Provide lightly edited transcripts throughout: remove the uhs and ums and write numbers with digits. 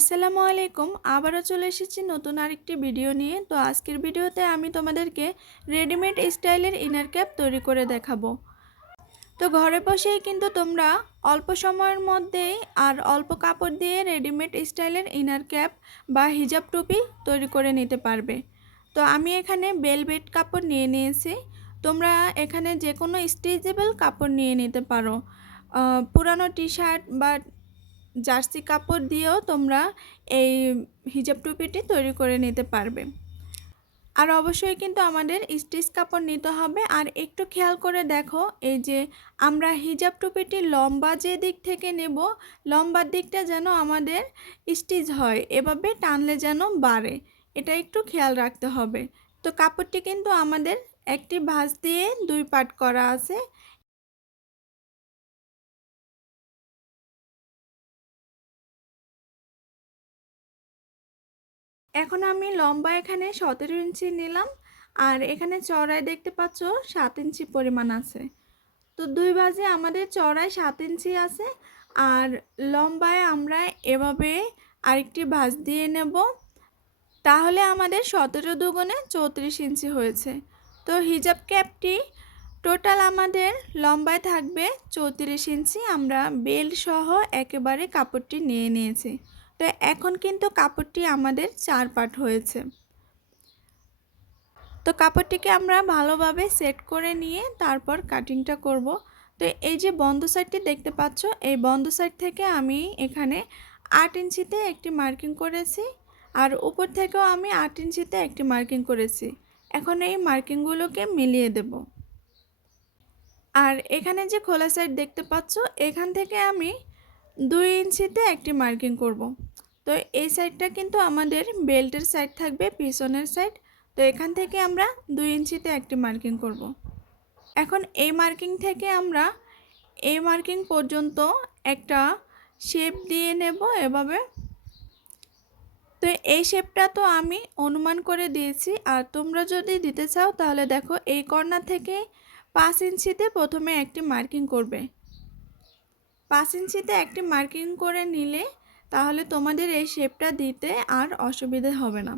আসসালামু আলাইকুম। আবারও চলে এসেছি নতুন আরেকটি ভিডিও নিয়ে। তো আজকের ভিডিওতে আমি তোমাদেরকে রেডিমেড স্টাইলের ইনার ক্যাপ তৈরি করে দেখাবো। তো ঘরে বসেই কিন্তু তোমরা অল্প সময়ের মধ্যেই আর অল্প কাপড় দিয়ে রেডিমেড স্টাইলের ইনার ক্যাপ বা হিজাব টুপি তৈরি করে নিতে পারবে। তো আমি এখানে ভেলভেট কাপড় নিয়ে নিয়েছি। তোমরা এখানে যে কোনো স্ট্রেচেবল কাপড় নিয়ে নিতে পারো। পুরানো টি শার্ট বা জার্সি কাপড় দিয়েও তোমরা এই হিজাব টুপিটি তৈরি করে নিতে পারবে। আর অবশ্যই কিন্তু আমাদের স্টিচ কাপড় নিতে হবে। আর একটু খেয়াল করে দেখো, এই যে আমরা হিজাব টুপিটি লম্বা যে দিক থেকে নেব, লম্বার দিকটা যেন আমাদের স্টিচ হয়, এভাবে টানলে যেন বাড়ে, এটা একটু খেয়াল রাখতে হবে। তো কাপড়টি কিন্তু আমাদের একটি ভাঁজ দিয়ে দুই পার্ট করা আছে। এখন আমি লম্বা এখানে 17 ইঞ্চি নিলাম, আর এখানে চওড়ায় দেখতে পাচ্ছ 7 ইঞ্চি পরিমাণ আছে। তো দুই ভাঁজে আমাদের চওড়ায় 7 ইঞ্চি আছে, আর লম্বায় আমরা এভাবে আরেকটি ভাঁজ দিয়ে নেব। তাহলে আমাদের 17 দুগুণে 34 ইঞ্চি হয়েছে। তো হিজাব ক্যাপটি টোটাল আমাদের লম্বায় থাকবে 34 ইঞ্চি। আমরা বেল্ট সহ একেবারে কাপড়টি নিয়ে নিয়েছি। তো এখন কিন্তু কাপড়টি আমাদের 4 পার্ট হয়েছে। তো কাপড়টিকে আমরা ভালোভাবে সেট করে নিয়ে তারপর কাটিংটা করব। তো এই যে বন্ধ সাইডটি দেখতে পাচ্ছ, এই বন্ধ সাইড থেকে আমি এখানে 8 ইঞ্চিতে একটি মার্কিং করেছি, আর উপর থেকেও আমি 8 ইঞ্চিতে একটি মার্কিং করেছি। এখন এই মার্কিংগুলোকে মিলিয়ে দেব। আর এখানে যে খোলা সাইড দেখতে পাচ্ছ, এখান থেকে আমি 2 ইঞ্চিতে একটি মার্কিং করব। তো এই সাইডটা কিন্তু আমাদের বেল্টের সাইড থাকবে, পিছনের সাইড। তো এখান থেকে আমরা 2 ইঞ্চিতে একটি মার্কিং করব। এখন এই মার্কিং থেকে আমরা এই মার্কিং পর্যন্ত একটা শেপ দিয়ে নেব এভাবে। তো এই শেপটা তো আমি অনুমান করে দিয়েছি, আর তোমরা যদি দিতে চাও তাহলে দেখো, এই কর্নার থেকে 5 ইঞ্চিতে প্রথমে একটি মার্কিং করবে। 5 ইঞ্চিতে একটি মার্কিং করে নিলে তাহলে তোমাদের এই শেপটা দিতে আর অসুবিধা হবে না।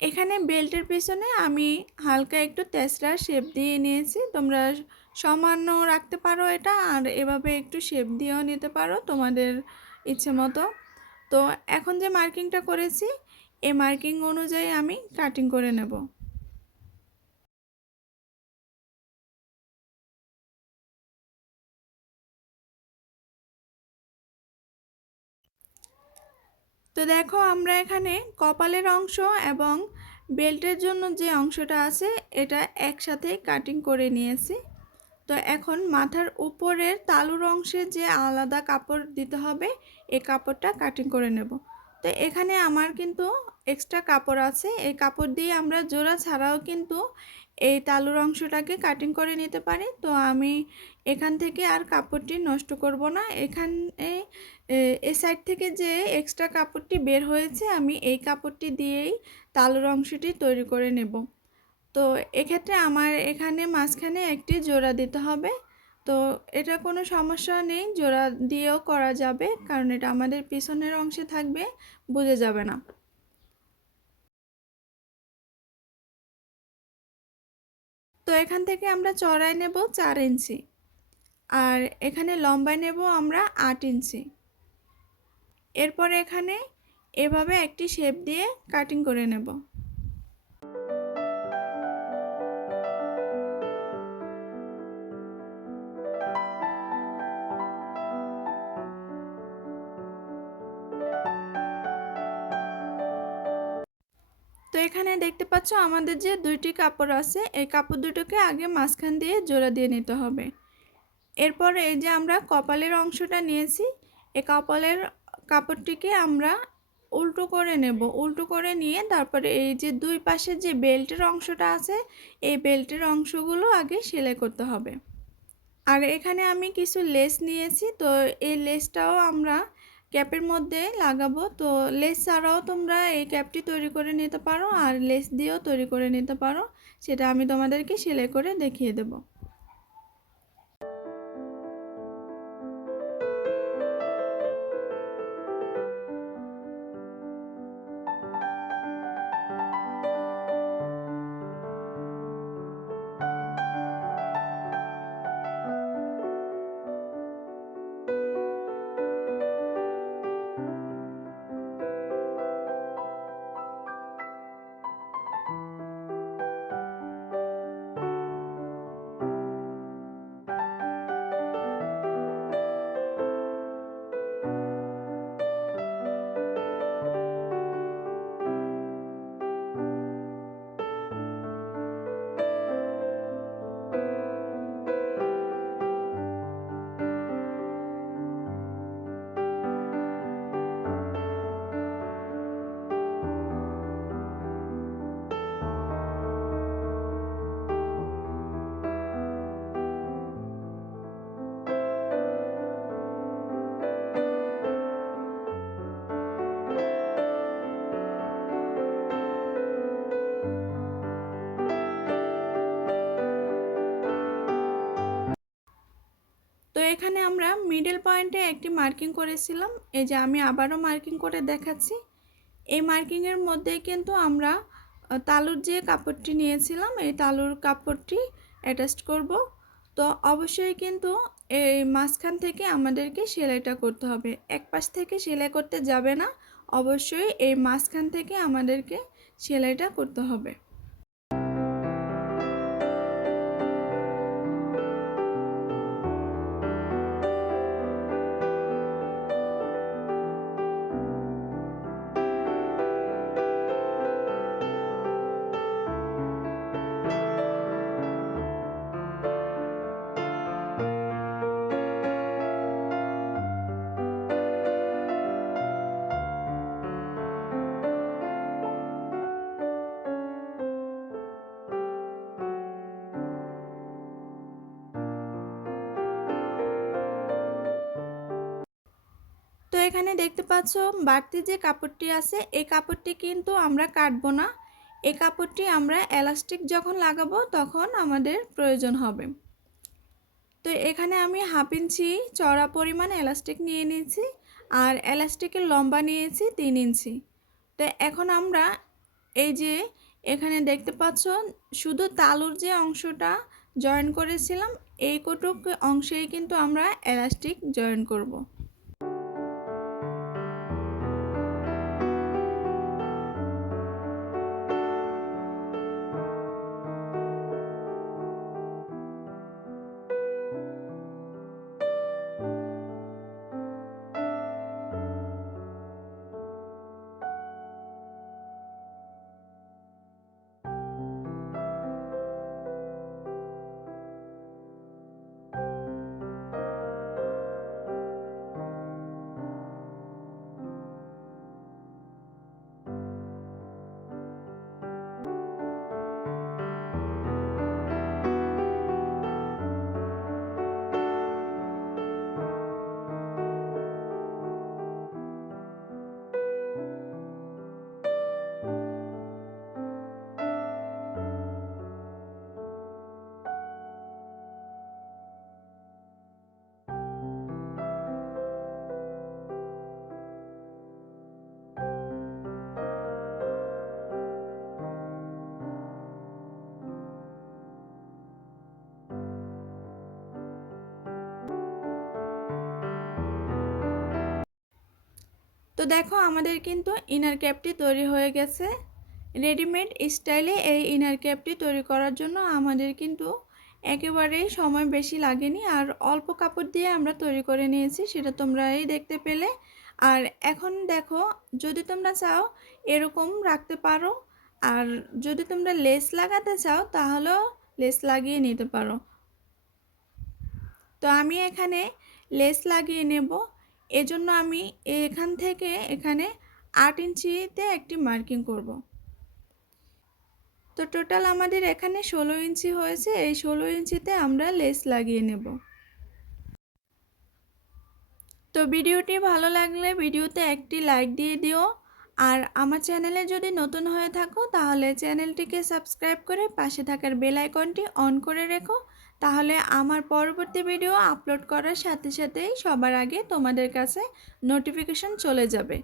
এখানে বেল্টের পিছনে আমি হালকা একটু তেসরার শেপ দিয়ে নিয়েছি। তোমরা সামান্য রাখতে পারো এটা, আর এভাবে একটু শেপ দিয়েও নিতে পারো তোমাদের ইচ্ছে মতো। তো এখন যে মার্কিংটা করেছি, এই মার্কিং অনুযায়ী আমি কাটিং করে নেব। তো দেখো, আমরা এখানে কপালের অংশ এবং বেল্টের জন্য যে অংশটা আছে এটা একসাথে কাটিং করে নিয়েছি। তো এখন মাথার উপরের তালুর অংশে যে আলাদা কাপড় দিতে হবে, এই কাপড়টা কাটিং করে নেব। তো এখানে আমার কিন্তু এক্সট্রা কাপড় আছে, এই কাপড় দিয়ে আমরা জোড়া ছাড়াও কিন্তু এই তালুর অংশটাকে কাটিং করে নিতে পারি। তো আমি এখান থেকে আর কাপড়টি নষ্ট করব না। এখানে এই সাইড থেকে যে এক্সট্রা কাপড়টি বের হয়েছে, আমি এই কাপড়টি দিয়েই তালুর অংশটি তৈরি করে নেব। তো এক্ষেত্রে আমার এখানে মাঝখানে একটি জোড়া দিতে হবে। তো এটা কোনো সমস্যা নেই, জোড়া দিয়েও করা যাবে, কারণ এটা আমাদের পিছনের অংশে থাকবে, বুঝে যাবে না। তো এখান থেকে আমরা চড়াই নেব 4 ইঞ্চি, আর এখানে লম্বায় নেব আমরা 8 ইঞ্চি। এরপর এখানে এভাবে একটি শেপ দিয়ে কাটিং করে নেব। তো এখানে দেখতে পাচ্ছ আমাদের যে দুইটি কাপড় আছে, এই কাপড় দুটোকে আগে মাঝখান দিয়ে জোড়া দিয়ে নিতে হবে। এরপর এই যে আমরা কপালের অংশটা নিয়েছি, এই কপালের কাপড়টিকে আমরা উল্টো করে নেব। উল্টো করে নিয়ে তারপরে এই যে দুই পাশে যে বেল্টের অংশটা আছে, এই বেল্টের অংশগুলো আগে সেলাই করতে হবে। আর এখানে আমি কিছু লেস নিয়েছি, তো এই লেসটাও আমরা ক্যাপের মধ্যে লাগাবো। তো লেস ছাড়াও তোমরা এই ক্যাপটি তৈরি করে নিতে পারো, আর লেস দিয়েও তৈরি করে নিতে পারো, সেটা আমি তোমাদেরকে সেলাই করে দেখিয়ে দেবো। এখানে আমরা মিডল পয়েন্টে একটি মার্কিং করেছিলাম, এই যে আমি আবারও মার্কিং করে দেখাচ্ছি। এই মার্কিংয়ের মধ্যে কিন্তু আমরা তালুর যে কাপড়টি নিয়েছিলাম এই তালুর কাপড়টি অ্যাটাচ করব। তো অবশ্যই কিন্তু এই মাঝখান থেকে আমাদেরকে সেলাইটা করতে হবে, এক পাশ থেকে সেলাই করতে যাবে না, অবশ্যই এই মাঝখান থেকে আমাদেরকে সেলাইটা করতে হবে। তো এখানে দেখতে পাচ্ছ বাড়তি যে কাপড়টি আছে এই কাপড়টি কিন্তু আমরা কাটবো না, এই কাপড়টি আমরা এলাস্টিক যখন লাগাবো তখন আমাদের প্রয়োজন হবে। তো এখানে আমি 1/2 ইঞ্চি চওড়া পরিমাণ এলাস্টিক নিয়ে নিয়েছি আর এলাস্টিকের লম্বা নিয়েছি 3 ইঞ্চি। তো এখন আমরা এই যে এখানে দেখতে পাচ্ছ শুধু তালুর যে অংশটা জয়েন করেছিলাম এই কটুক অংশেই কিন্তু আমরা এলাস্টিক জয়েন করব। তো দেখো আমাদের কিন্তু ইনার ক্যাপটি তৈরি হয়ে গেছে। রেডিমেড স্টাইলে এই ইনার ক্যাপটি তৈরি করার জন্য আমাদের কিন্তু একেবারেই সময় বেশি লাগেনি আর অল্প কাপড় দিয়ে আমরা তৈরি করে নিয়েছি, সেটা তোমরাই দেখতে পেলে। আর এখন দেখো যদি তোমরা চাও এরকম রাখতে পারো, আর যদি তোমরা লেস লাগাতে চাও তাহলেও লেস লাগিয়ে নিতে পারো। তো আমি এখানে লেস লাগিয়ে নেব, এজন্য আমি এখান থেকে এখানে 8 ইঞ্চিতে একটি মার্কিং করব। তো টোটাল আমাদের এখানে 16 ইঞ্চি হয়েছে, এই 16 ইঞ্চিতে আমরা লেস লাগিয়ে নেব। তো ভিডিওটি ভালো লাগলে ভিডিওতে একটি লাইক দিয়ে দিও, আর আমার চ্যানেলে যদি নতুন হয়ে থাকো তাহলে চ্যানেলটিকে সাবস্ক্রাইব করে পাশে থাকার বেল আইকনটি অন করে রেখো, তাহলে আমার পরবর্তী ভিডিও আপলোড করার সাথে সাথেই সবার আগে তোমাদের কাছে নোটিফিকেশন চলে যাবে।